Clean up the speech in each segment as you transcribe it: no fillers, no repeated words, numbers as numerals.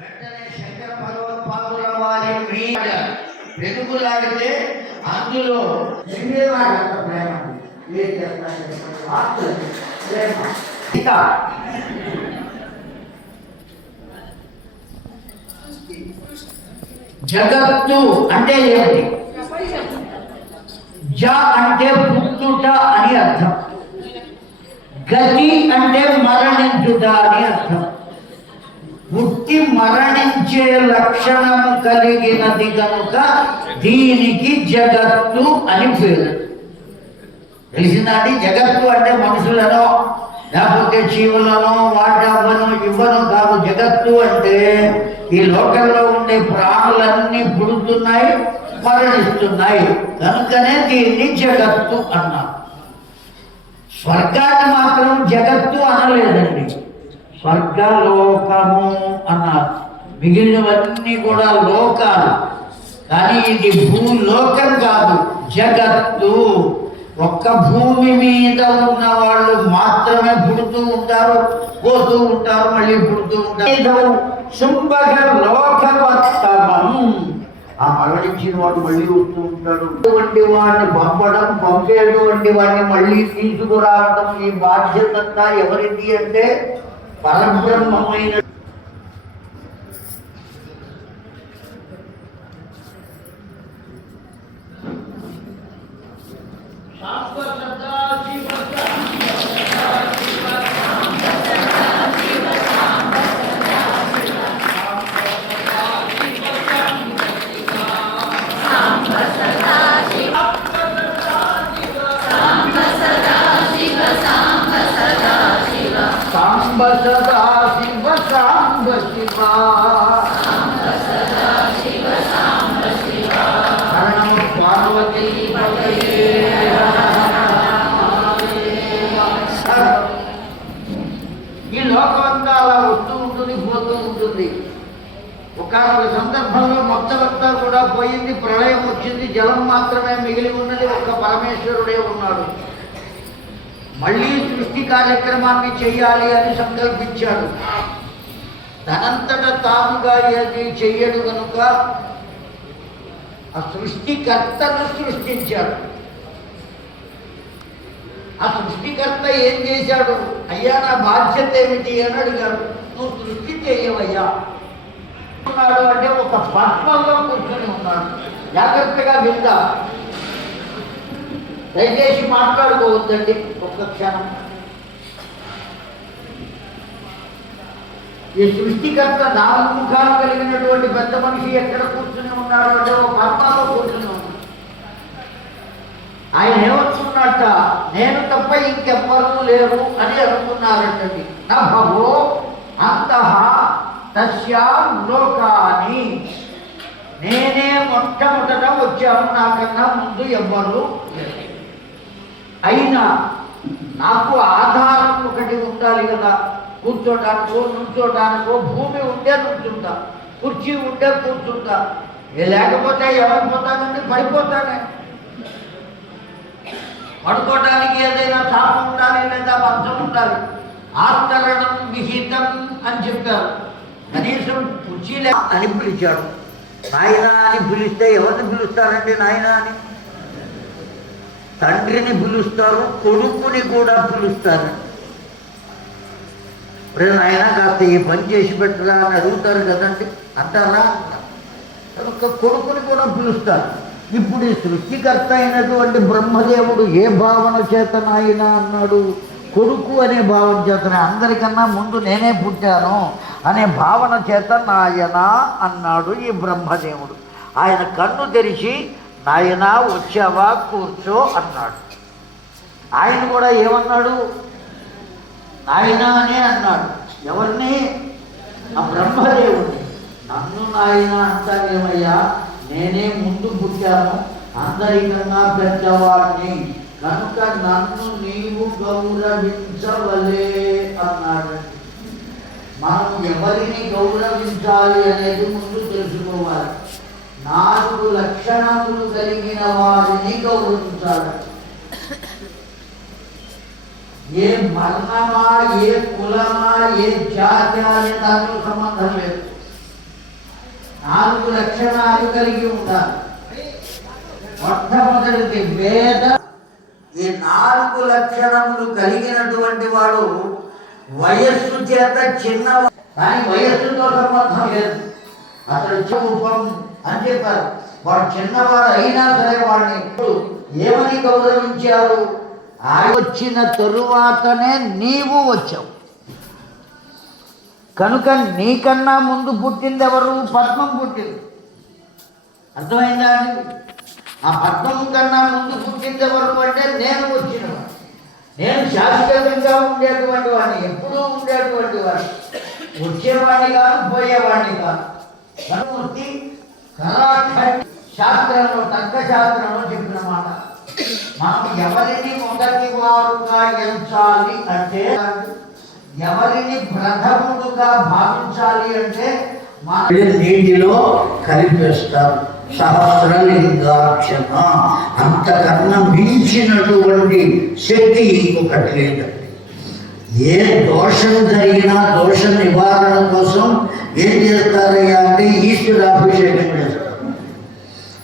వెంటనే శంకర భగవత్పాదుల వారి వెలుగులాడితే అందులో జగత్తు అంటే ఏమిటి? జ అంటే పుట్టుట అని అర్థం, గతి అంటే మరణించుట అని అర్థం. పుట్టి మరణించే లక్షణము కలిగినది కనుక దీనికి జగత్తు అని పేరు. తెలిసిందండి? జగత్తు అంటే మనుషులను లేకపోతే జీవులను వాటవ్వను ఇవ్వను కాదు. జగత్తు అంటే ఈ లోకంలో ఉండే ప్రాణులన్నీ పుడుతున్నాయి, మరణిస్తున్నాయి, కనుకనే దీన్ని జగత్తు అన్నారు. స్వర్గాన్ని మాత్రం జగత్తు అనలేదండి, స్వర్గలోకము అన్నారు. మిగిలినవన్నీ కూడా లోకాలు, కానీ ఇది భూలోకం కాదు, జగత్తు. ఒక్క భూమి మీద ఉన్న వాళ్ళు మాత్రమే పుడుతూ ఉంటారు, పోతూ ఉంటారు, మళ్ళీ పుడుతూ ఉంటారు. శుంభగ లోకవత్తమం, ఆ మరణించిన వాడు మళ్ళీ వస్తూ ఉంటాడు. అటువంటి వాడిని పంపడం, పంపేటువంటి వాడిని మళ్ళీ తీసుకురావడం, ఈ బాధ్యత ఎవరిది అంటే పరబ్రహ్మమైన సాంబ సదా శివ సాంబ శివ శరణము పార్వతీ. ఈ లోకం అంతా అలా వస్తూ ఉంటుంది, పోతూ ఉంటుంది. ఒకనొక సందర్భంలో మొత్తం అంతా కూడా పోయింది, ప్రళయం వచ్చింది, జలం మాత్రమే మిగిలి ఉన్నది, ఒక్క పరమేశ్వరుడే ఉన్నాడు. మళ్ళీ సృష్టి కార్యక్రమాన్ని చెయ్యాలి అని సంకల్పించాడు. తనంతట తానుగా ఏది చెయ్యడు కనుక ఆ సృష్టికర్తను సృష్టించాడు. ఆ సృష్టికర్త ఏం చేశాడు? అయ్యా నా బాధ్యత ఏమిటి అని అడిగాడు. నువ్వు సృష్టి చేయవయ్యా ఉన్నాడు అంటే ఒక పద్మంలో కూర్చొని ఉన్నాడు. జాగ్రత్తగా విందా, దయచేసి మాట్లాడుకోవద్దండి ఒక్క క్షణం. ఈ సృష్టికర్త 4 ముఖాలు కలిగినటువంటి పెద్ద మనిషి ఎక్కడ కూర్చుని ఉన్నాడు అంటే ఒక పద్మంలో కూర్చుని ఉన్నాడు. ఆయన ఏమనుకున్నట్ట, నేను తప్ప ఇంకెవ్వరూ లేరు అని అనుకున్నారంటండి. నభవో అంతః తస్యాం లోకాని, నేనే మొట్టమొదట వచ్చాను, నాకన్నా ముందు ఎవ్వరు లేరు. అయినా నాకు ఆధారం ఒకటి ఉండాలి కదా, కూర్చోటానికో నుంచోటానికో. భూమి ఉండే నుంచుంటా, కుర్చీ ఉండే కూర్చుంటా, లేకపోతే ఏమైపోతానండి, పడిపోతానే. పడుకోవడానికి ఏదైనా చాప ఉండాలి, లేదా మంచం ఉండాలి. ఆస్తరణం విహితం అని చెప్పారు. కనీసం కుర్చీలే అని పిలిచాడు. నాయన అని పిలిస్తే ఎవరిని పిలుస్తారండి? నాయన అని తండ్రిని పిలుస్తారు, కొడుకుని కూడా పిలుస్తారు. నాయన కాస్త ఈ పని చేసి పెట్టరా అని అడుగుతారు కదండి, అంటారా? కనుక కొడుకుని కూడా పిలుస్తారు. ఇప్పుడు ఈ సృష్టికర్త అయినటువంటి బ్రహ్మదేవుడు ఏ భావన చేత నాయన అన్నాడు? కొడుకు అనే భావన చేతనే, అందరికన్నా ముందు నేనే పుట్టాను అనే భావన చేత నాయన అన్నాడు ఈ బ్రహ్మదేవుడు. ఆయన కన్ను తెరిచి నాయనా వచ్చావా, కూర్చో అన్నాడు. ఆయన కూడా ఏమన్నాడు? నాయనా అనే అన్నాడు. ఎవరిని? ఆ బ్రహ్మదేవుడిని. నన్ను నాయన అంటావేమయ్యా, నేనే ముందు పుట్టాను, అందరికన్నా పెద్దవాడిని, కనుక నన్ను నీవు గౌరవించవలే అన్నాడండి. మనం ఎవరిని గౌరవించాలి అనేది ముందు తెలుసుకోవాలి. 4 లక్షణములు కలిగిన వారిని గౌరవించాలి. ఏ వర్ణమా, ఏ కులమా, ఏ జాతి అనే దానికి సంబంధం లేదు. 4 లక్షణాలు కలిగి ఉండాలి. మొట్టమొదటిది వేద. ఈ 4 లక్షణములు కలిగినటువంటి వాడు వయస్సు చేత చిన్న, కానీ వయస్సుతో సంబంధం లేదు. అతడు రూపం అని చెప్పారు. వాడు చిన్నవాడు అయినా సరే వాడిని ఏమని గౌరవించారు? ఆయన వచ్చిన తరువాతనే నీవు వచ్చావు కనుక నీకన్నా ముందు పుట్టింది ఎవరు? పద్మం పుట్టింది. అర్థమైందా అండి? ఆ పద్మం కన్నా ముందు పుట్టింది ఎవరు అంటే నేను వచ్చినవాడు. నేను శాశ్వతంగా ఉండేటువంటి వాడిని, ఎప్పుడూ ఉండేటువంటి వాడిని, వచ్చేవాడిని కాదు, పోయేవాడిని కాదు. కనుమూర్తి కళాఖండి శాస్త్రంలో, తర్కశాస్త్రంలో చెప్పిన మాట. మనం ఎవరిని మొదటి వారుగా ఎంచాలి అంటే, ఎవరిని ప్రథముడుగా భావించాలి అంటే నీటిలో కలిపేస్తారు. సహస్రలింగార్చన అంతకన్నా మించినటువంటి శక్తి ఇంకొకటి లేదండి. ఏ దోషం జరిగినా దోష నివారణ కోసం ఏం చేస్తారయ్యా అంటే ఈశ్వరాభిషేకం చేస్తారు,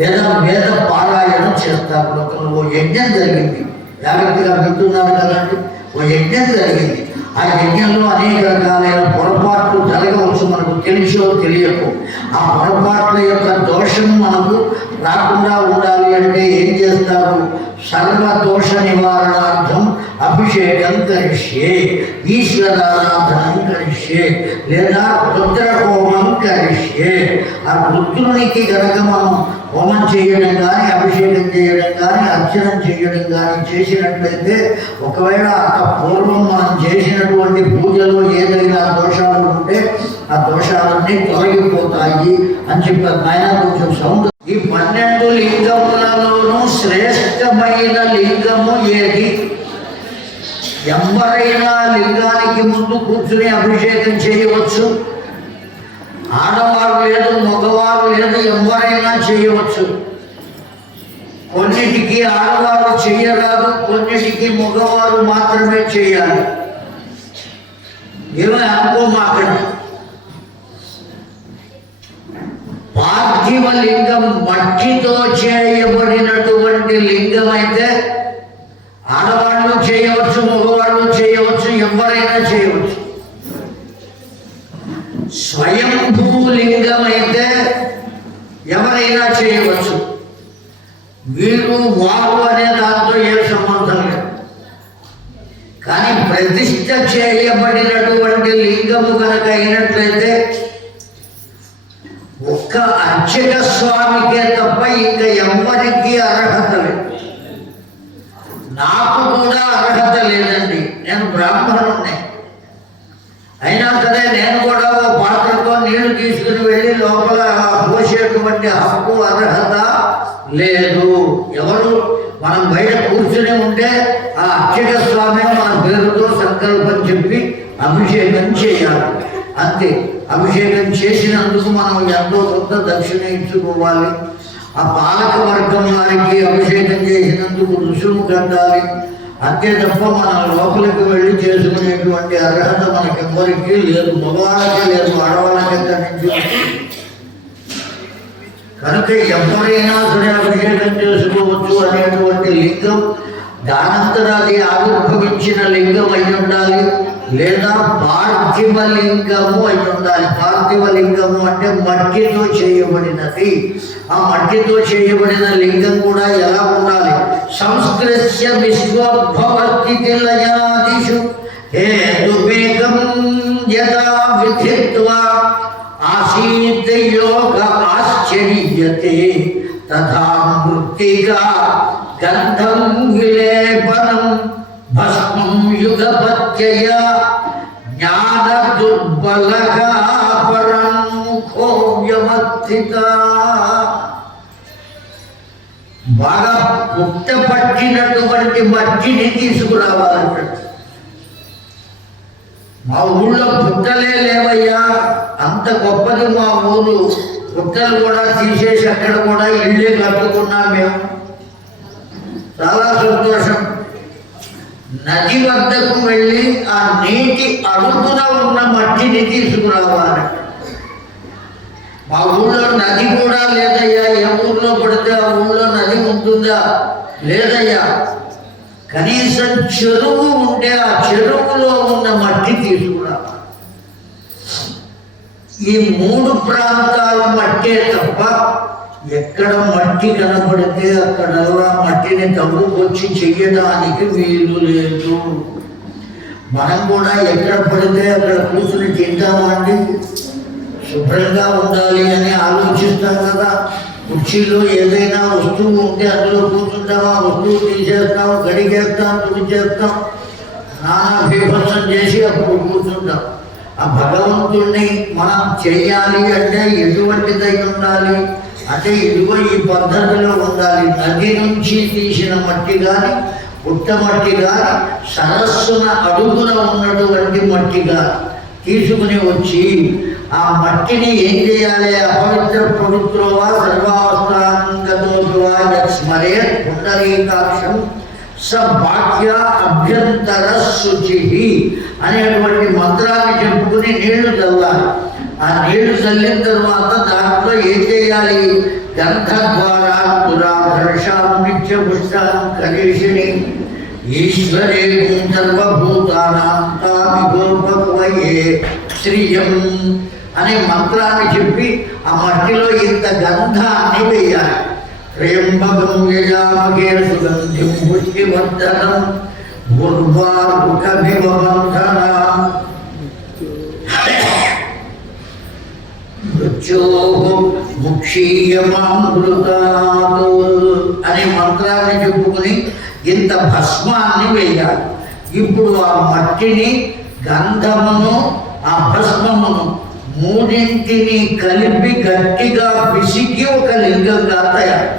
లేదా వేద పారాయణం చేస్తారు. ఓ యజ్ఞం జరిగింది, జాగ్రత్తగా వింటున్నారు కదండి. ఓ యజ్ఞం జరిగింది. ఆ యజ్ఞంలో అనేక రకాలైన పొరపాట్లు జరగవచ్చు, మనకు తెలుసో తెలియకు. ఆ పొరపాట్ల యొక్క దోషం మనకు రాకుండా ఉండాలి అంటే ఏం చేస్తారు? సర్వదోష నివారణార్థం అభిషేకం కరిష్యే, ఈశ్వరారాధనం కరిష్యే, లేదా రుద్రహోమం కరిష్యే. ఆ రుద్రునికి కనుక మనం హోమం చేయడం కానీ, అభిషేకం చేయడం కానీ, అర్చనం చేయడం కానీ చేసినట్లయితే, ఒకవేళ అంత పూర్వం మనం చేసినటువంటి పూజలో ఏదైనా దోషాలు ఉంటే ఆ దోషాలన్నీ తొలగిపోతాయి అని చెప్పారు. ఆయన కొంచెం సౌండ్. ఈ 12 లింగములలోనూ శ్రేష్టమైన లింగము ఏది? ఎవరైనా లింగానికి ముందు కూర్చుని అభిషేకం చేయవచ్చు. ఆడవారు లేదు, మగవారు లేదు, ఎవరైనా చేయవచ్చు. కొన్నిటికి ఆడవారు చేయరాదు, కొన్నిటికి మగవారు మాత్రమే చేయాలి. ఏమీ అనుకోమాకండి. పార్థివ లింగం మట్టితో చేయబడినటువంటి లింగం అయితే ఆడవాళ్ళు చేయవచ్చు, మగవాళ్ళు చేయవచ్చు, ఎవరైనా చేయవచ్చు. స్వయంభూ లింగం అయితే ఎవరైనా చేయవచ్చు. వీరు వారు అనే దాంతో ఏ సంబంధం లేదు. కానీ ప్రతిష్ఠ చేయబడినటువంటి లింగము కనుక అయినట్లయితే ఒక్క అర్చక స్వామికే తప్ప ఇంకా ఎవరికి అర్హత లేదు. నాకు కూడా అర్హత లేదండి, నేను బ్రాహ్మణుడిని. అయినా సరే నేను కూడా ఓ పాత్రతో నీళ్లు తీసుకుని వెళ్ళి లోపల పోసేటువంటి హక్కు, అర్హత లేదు. ఎవరు మనం బయట కూర్చుని ఉంటే ఆ అర్చక స్వామి మన పేరుతో సంకల్పం చెప్పి అభిషేకం చేయాలి, అంతే. అభిషేకం చేసినందుకు మనం ఎంతో కొంత దక్షిణ ఇచ్చుకోవాలి. ఆ పాలక వర్గం వారికి అభిషేకం చేసినందుకు రుసుము కట్టాలి, అంతే తప్ప మనం లోపలికి వెళ్ళి చేసుకునేటువంటి అర్హత మనకెవ్వరికీ లేదు. మగవాళ్ళకి లేదు, ఆడవాళ్ళకి నుంచి. కనుక ఎవరైనా సరే అభిషేకం చేసుకోవచ్చు అనేటువంటి లింగం దానంతరాది ఆవిర్భవించిన లింగం అయి ఉండాలి, లేదా పార్థివ లింగము అయి ఉండాలి. పార్థివ లింగము అంటే మట్టితో చేయబడినది. ఆ మట్టితో చేయబడిన లింగం కూడా ఎలా ఉండాలి? సంస్కృత్య విశ్వోద్భవస్థితి లయాదిషు హేతువేగం యదా విధిత్వా ఆసీత్ యోగ ఆశ్చర్యతే తథా మృత్తికా గంధం విలేపనం భస్మం యుగపత్యయ జ్ఞాన దుర్బలగా పరముఖో వ్యవస్థిత. బాగా పుట్ట పట్టినటువంటి మట్టిని తీసుకురావాలంట. మా ఊళ్ళో పుట్టలే లేవయ్యా, అంత గొప్పది మా ఊరు. పుట్టలు కూడా తీసేసి అక్కడ కూడా ఇళ్ళే కట్టుకున్నాం మేము. చాలా సంతోషం. నది వద్దకు వెళ్ళి ఆ నీటి అడుగున ఉన్న మట్టిని తీసుకురావాలి. మా ఊళ్ళో నది కూడా లేదయ్యా. ఏ ఊళ్ళో పడితే ఆ ఊళ్ళో నది ఉంటుందా? లేదయ్యా. కనీసం చెరువు ఉంటే ఆ చెరువులో ఉన్న మట్టి తీసుకురా. ఈ 3 ప్రాంతాల మట్టే తప్ప ఎక్కడ మట్టి కనపడితే అక్కడల్లా మట్టిని తవ్వుకొచ్చి చెయ్యడానికి వీలు లేదు. మనం కూడా ఎక్కడ పడితే అక్కడ కూర్చుని తింటామండి. శుభ్రంగా ఉండాలి అని ఆలోచిస్తాం కదా. కుర్చీలో ఏదైనా వస్తువు ఉంటే అందులో కూర్చుంటాం, ఆ వస్తువు తీసేస్తాం, గడిగేస్తాం, తుడిచేస్తాం, నానా బీభత్సం చేసి అప్పుడు కూర్చుంటాం. ఆ భగవంతుణ్ణి మనం చెయ్యాలి అంటే ఎటువంటిదై ఉండాలి అంటే ఇదిగో ఈ పద్ధతిలో ఉండాలి. నది నుంచి తీసిన మట్టి కానీ, పుట్టమట్టి కానీ, సరస్సున అడుగున ఉన్నటువంటి మట్టి కానీ తీసుకుని వచ్చి ఆ మట్టిని ఏం చేయాలి? అపవిత్ర పవిత్రోవా సర్వావస్థాంగతోవా యస్మరే పుండరీకాక్షం స బాహ్య అభ్యంతర శుచి అనేటువంటి మంత్రాన్ని చెప్పుకుని నీళ్లు చల్లాలి. ఆ నీళ్లు చల్లిన తర్వాత దాంట్లో ఏం చేయాలి? గంధద్వారా దురాధర్షాం నిత్య పుష్టాం కలేషిణి ఈశ్వరే సర్వభూతానాం తామిగోపక్వయే శ్రియం అనే మంత్రాన్ని చెప్పి ఆ మట్టిలో ఇంత గంధాన్ని వేయాలి. త్రయంబకం యజామహే సుగంధిం పుష్టివర్ధనం ఉర్వారుకమివ బంధనాం ముక్షీయమామృతాత్ అనే మంత్రాన్ని చెప్పుకుని ఇంత భస్మాన్ని వేయాలి. ఇప్పుడు ఆ మట్టిని, గంధమును, ఆ భస్మమును మూడింటిని కలిపి గట్టిగా పిసికి ఒక లింగంగా తయారు.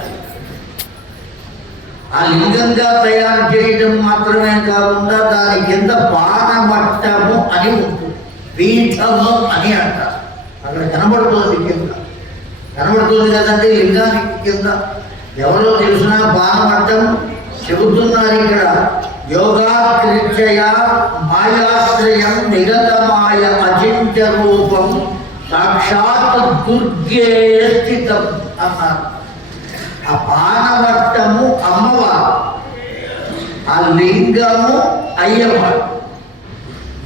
ఆ లింగంగా తయారు చేయడం మాత్రమే కాకుండా దాని కింద పానమట్టము అని ఉంటుంది, పీఠము అని అంటారు. అక్కడ కనబడుతుంది, కింద కనబడుతుంది కదండి లింగానికి కింద. ఎవరో తెలిసిన పానమట్టం చెబుతున్నారు ఇక్కడ. యోగాకృత్యయ మాయాశ్రయం నిగతమాయ అచింత్య రూపం సాక్షాత్ దుర్గే స్థితం అన్నారు. ఆ పానవట్టము అమ్మవారు, ఆ లింగము అయ్యవారు.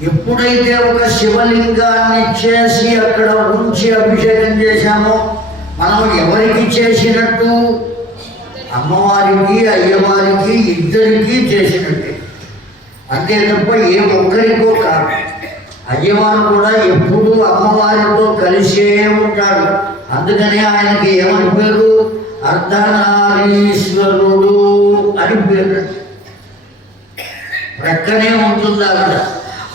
ఎప్పుడైతే ఒక శివలింగాన్ని చేసి అక్కడ ఉంచి అభిషేకం చేశామో మనం ఎవరికి చేసినట్టు? అమ్మవారికి అయ్యవారికి ఇద్దరికీ చేసినట్టే. అంతే తప్ప ఏ ఒక్కరికో కాదు. అయ్యవారు కూడా ఎప్పుడూ అమ్మవారితో కలిసే ఉంటాడు. అందుకనే ఆయనకి ఏమని పేరు? అర్ధనారీశ్వరుడు అని పేరు. ప్రక్కనే ఉంటుంది, అక్కడ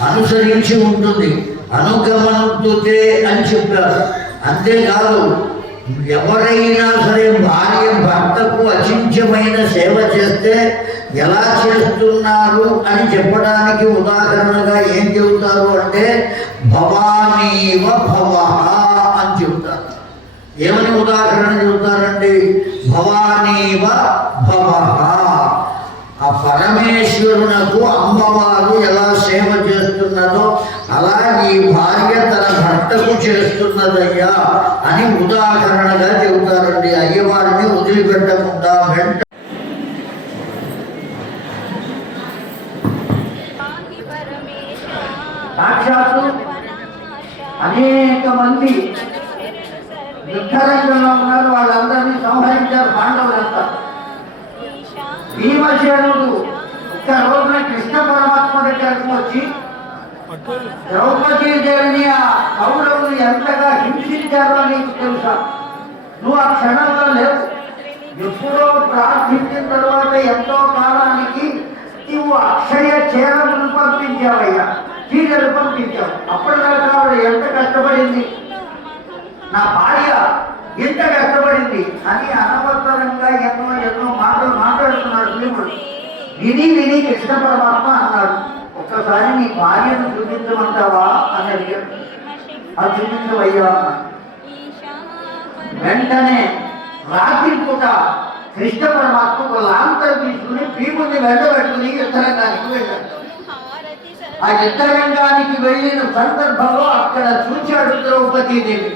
అనుసరించి ఉంటుంది. అనుగమనంతుతే అని చెప్పారు. అంతేకాదు, ఎవరైనా సరే భార్య భర్తకు అచింత్యమైన సేవ చేస్తే ఎలా చేస్తున్నారు అని చెప్పడానికి ఉదాహరణగా ఏం చెబుతారు అంటే భవానీవ భవః అని చెబుతారు. ఏమని ఉదాహరణ చెబుతారండి? భవానీవ భవః. ఆ పరమేశ్వరునకు అమ్మవారు ఎలా సేవ చేస్తున్నదో అలా ఈ భార్య తన భర్తకు చేస్తున్నదయ్యా అని ఉదాహరణగా చెబుతారండి. అయ్యవారిని వదిలిపెట్టకుండా వెంట సాక్షాత్తు అనేక మంది యుద్ధరంగంలో ఉన్నారు. వాళ్ళందరినీ సంహరించారు పాండవులంతా. భీమసేనుడు ఒక్క రోజున కృష్ణ పరమాత్మ దగ్గరకు వచ్చి ద్రౌపదీదేవిని ఆ కౌరవులు ఎంతగా హింసించారో నీకు తెలుసా? నువ్వు ఆ క్షణంలో లేవు. ఎప్పుడో ప్రార్థించిన తర్వాత ఎంతో కాలానికి నువ్వు అక్షయ చీరలను పంపించావయ్యా, చీరలు పంపించావు. అప్పటిదాకా ఆవిడ ఎంత కష్టపడింది, నా భార్య ఎంత కష్టపడింది అని అనవసరంగా ఎన్నో ఎన్నో మాటలు మాట్లాడుతున్నాడు భీముడు. విని విని కృష్ణ పరమాత్మ అన్నాడు, ఒక్కసారి నీ భార్యను చూపించమంటావా అని అడిగాడు. అది చూపించవయ్యా. వెంటనే రాత్రి పూట కృష్ణ పరమాత్మ ఒక లాంతరు తీసుకుని భీముడిని వెళ్ళబెట్టుకుని యుద్ధరంగానికి వెళ్ళాడు. ఆ యుద్ధరంగానికి వెళ్ళిన సందర్భంలో అక్కడ చూచాడు ద్రౌపదీదేవి.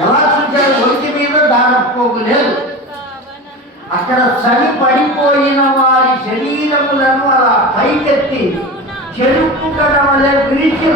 ఎలా చూశారు? ఒంటి మీద దారపోగు లేదు. అక్కడ చలి పడిపోయిన వారి శరీరములను అలా పైకెత్తి చెరుపు కడ వలె విరిచి